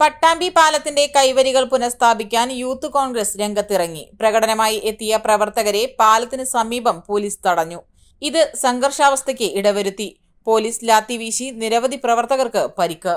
പട്ടാമ്പി പാലത്തിന്റെ കൈവരികൾ പുനഃസ്ഥാപിക്കാൻ യൂത്ത് കോൺഗ്രസ് രംഗത്തിറങ്ങി. പ്രകടനമായി എത്തിയ പ്രവർത്തകരെ പാലത്തിന് സമീപം പോലീസ് തടഞ്ഞു. ഇത് സംഘർഷാവസ്ഥയ്ക്ക് ഇടവരുത്തി. പോലീസ് ലാത്തി വീശി നിരവധി പ്രവർത്തകർക്ക് പരിക്ക്.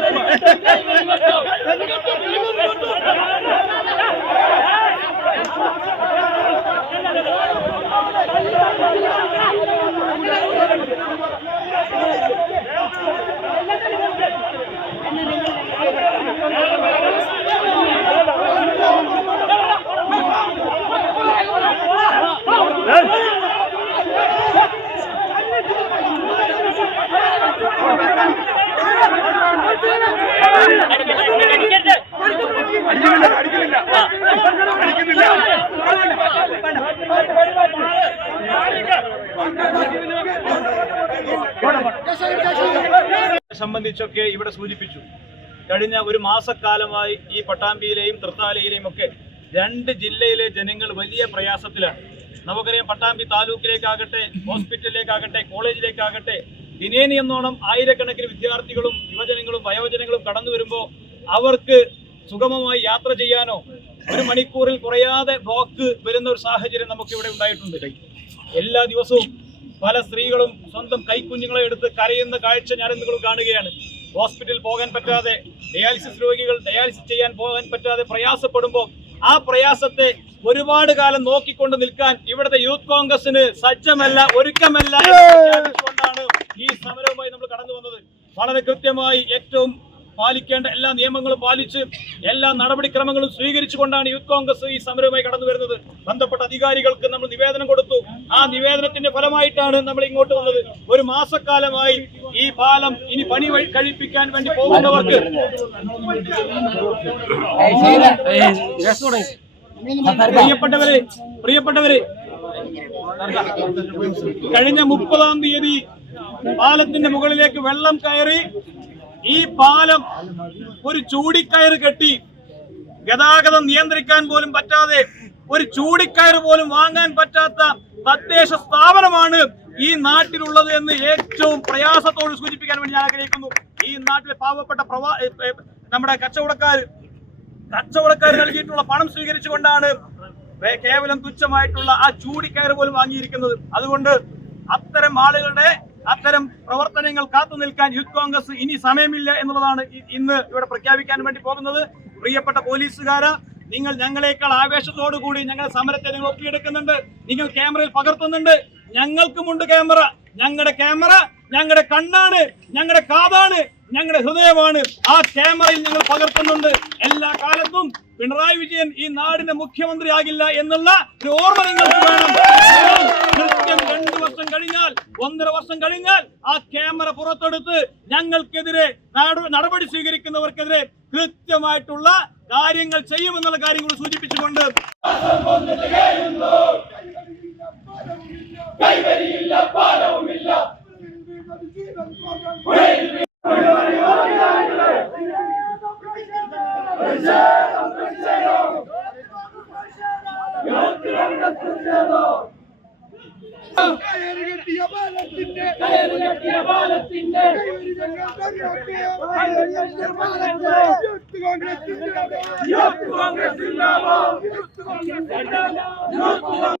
ਇੱਕ ਮਿੰਟ സംബന്ധിച്ചൊക്കെ ഇവിടെ സൂചിപ്പിച്ചു. കഴിഞ്ഞ ഒരു മാസക്കാലമായി ഈ പട്ടാമ്പിയിലെയും തൃത്താലയിലെയും ഒക്കെ രണ്ട് ജില്ലയിലെ ജനങ്ങൾ വലിയ പ്രയാസത്തിലാണ്. നമുക്കറിയാം പട്ടാമ്പി താലൂക്കിലേക്കാകട്ടെ ഹോസ്പിറ്റലിലേക്കാകട്ടെ കോളേജിലേക്കാകട്ടെ ദിനേനി എന്നോണം ആയിരക്കണക്കിന് വിദ്യാർത്ഥികളും യുവജനങ്ങളും വയോജനങ്ങളും കടന്നു വരുമ്പോൾ അവർക്ക് സുഗമമായി യാത്ര ചെയ്യാനോ ഒരു മണിക്കൂറിൽ കുറയാതെ ബ്ലോക്ക് വരുന്ന ഒരു സാഹചര്യം നമുക്ക് ഇവിടെ ഉണ്ടായിട്ടുണ്ട്. എല്ലാ ദിവസവും പല സ്ത്രീകളും സ്വന്തം കൈക്കുഞ്ഞുങ്ങളെ എടുത്ത് കരയുന്ന കാഴ്ച ഞാൻ നിങ്ങളും കാണുകയാണ്. ഹോസ്പിറ്റലിൽ പോകാൻ പറ്റാതെ ഡയാലിസിസ് രോഗികൾ ഡയാലിസിസ് ചെയ്യാൻ പോകാൻ പറ്റാതെ പ്രയാസപ്പെടുമ്പോൾ ആ പ്രയാസത്തെ ഒരുപാട് കാലം നോക്കിക്കൊണ്ട് നിൽക്കാൻ ഇവിടുത്തെ യൂത്ത് കോൺഗ്രസിന് സജ്ജമല്ല ഒരുക്കമല്ല ഈ സമരവുമായി നമ്മൾ കടന്നു വന്നത് വളരെ കൃത്യമായി ഏറ്റവും പാലിക്കേണ്ട എല്ലാ നിയമങ്ങളും പാലിച്ച് എല്ലാ നടപടിക്രമങ്ങളും സ്വീകരിച്ചുകൊണ്ടാണ് യൂത്ത് കോൺഗ്രസ് ഈ സമരവുമായി കടന്നു വരുന്നത്. ബന്ധപ്പെട്ട അധികാരികൾക്ക് നമ്മൾ നിവേദനം കൊടുത്തു. ആ നിവേദനത്തിന്റെ ഫലമായിട്ടാണ് നമ്മൾ ഇങ്ങോട്ട് വന്നത്. ഒരു മാസക്കാലമായി ഈ പാലം ഇനി പണി കഴിപ്പിക്കാൻ വേണ്ടി പോകുന്നവർക്ക് പ്രിയപ്പെട്ടവരെ പ്രിയപ്പെട്ടവരെ കഴിഞ്ഞ മുപ്പതാം തീയതി പാലത്തിന്റെ മുകളിലേക്ക് വെള്ളം കയറി ഈ പാലം ഒരു ചൂടിക്കയറ് കെട്ടി ഗതാഗതം നിയന്ത്രിക്കാൻ പോലും പറ്റാതെ ഒരു ചൂടിക്കയറ് പോലും വാങ്ങാൻ പറ്റാത്ത തദ്ദേശ സ്ഥാപനമാണ് ഈ നാട്ടിലുള്ളത് എന്ന് ഏറ്റവും പ്രയാസത്തോട് സൂചിപ്പിക്കാൻ വേണ്ടി ഞാൻ ആഗ്രഹിക്കുന്നു. ഈ നാട്ടിലെ പാവപ്പെട്ട പ്രവാ നമ്മുടെ കച്ചവടക്കാർ കച്ചവടക്കാർ നൽകിയിട്ടുള്ള പണം സ്വീകരിച്ചുകൊണ്ടാണ് കേവലം തുച്ഛമായിട്ടുള്ള ആ ചൂടിക്കയറ് പോലും വാങ്ങിയിരിക്കുന്നത്. അതുകൊണ്ട് അത്തരം ആളുകളുടെ അത്തരം പ്രവർത്തനങ്ങൾ കാത്തു നിൽക്കാൻ യൂത്ത് കോൺഗ്രസ് ഇനി സമയമില്ല എന്നുള്ളതാണ് ഇന്ന് ഇവിടെ പ്രഖ്യാപിക്കാൻ വേണ്ടി പോകുന്നത്. പ്രിയപ്പെട്ട പോലീസുകാര നിങ്ങൾ ഞങ്ങളെക്കാൾ ആവേശത്തോടു കൂടി ഞങ്ങളുടെ സമരത്തെ നിങ്ങൾ ഒപ്പിയെടുക്കുന്നുണ്ട്. നിങ്ങൾ ക്യാമറയിൽ പകർത്തുന്നുണ്ട്. ഞങ്ങൾക്കുമുണ്ട് ക്യാമറ. ഞങ്ങളുടെ ക്യാമറ ഞങ്ങളുടെ കണ്ണാണ് ഞങ്ങളുടെ കാതാണ് ഞങ്ങളുടെ ഹൃദയമാണ് ആ ക്യാമറയിൽ ഞങ്ങൾ പകർത്തുന്നുണ്ട്. എല്ലാ കാലത്തും പിണറായി വിജയൻ ഈ നാടിന്റെ മുഖ്യമന്ത്രിയാകില്ല എന്നുള്ള ഒരു ഓർമ്മ നിങ്ങൾക്ക് വേണം. കൃത്യം രണ്ടു വർഷം കഴിഞ്ഞാൽ ഒന്നര വർഷം കഴിഞ്ഞാൽ ആ ക്യാമറ പുറത്തെടുത്ത് ഞങ്ങൾക്കെതിരെ നാട് നടപടി സ്വീകരിക്കുന്നവർക്കെതിരെ കൃത്യമായിട്ടുള്ള കാര്യങ്ങൾ ചെയ്യുമെന്നുള്ള കാര്യം കൂടി സൂചിപ്പിച്ചുകൊണ്ട് കയറുകെട്ടിയ പാലത്തിന്റെ കയറുകെട്ടിയ പാലത്തിന്റെ youth Congress youth Congress youth Congress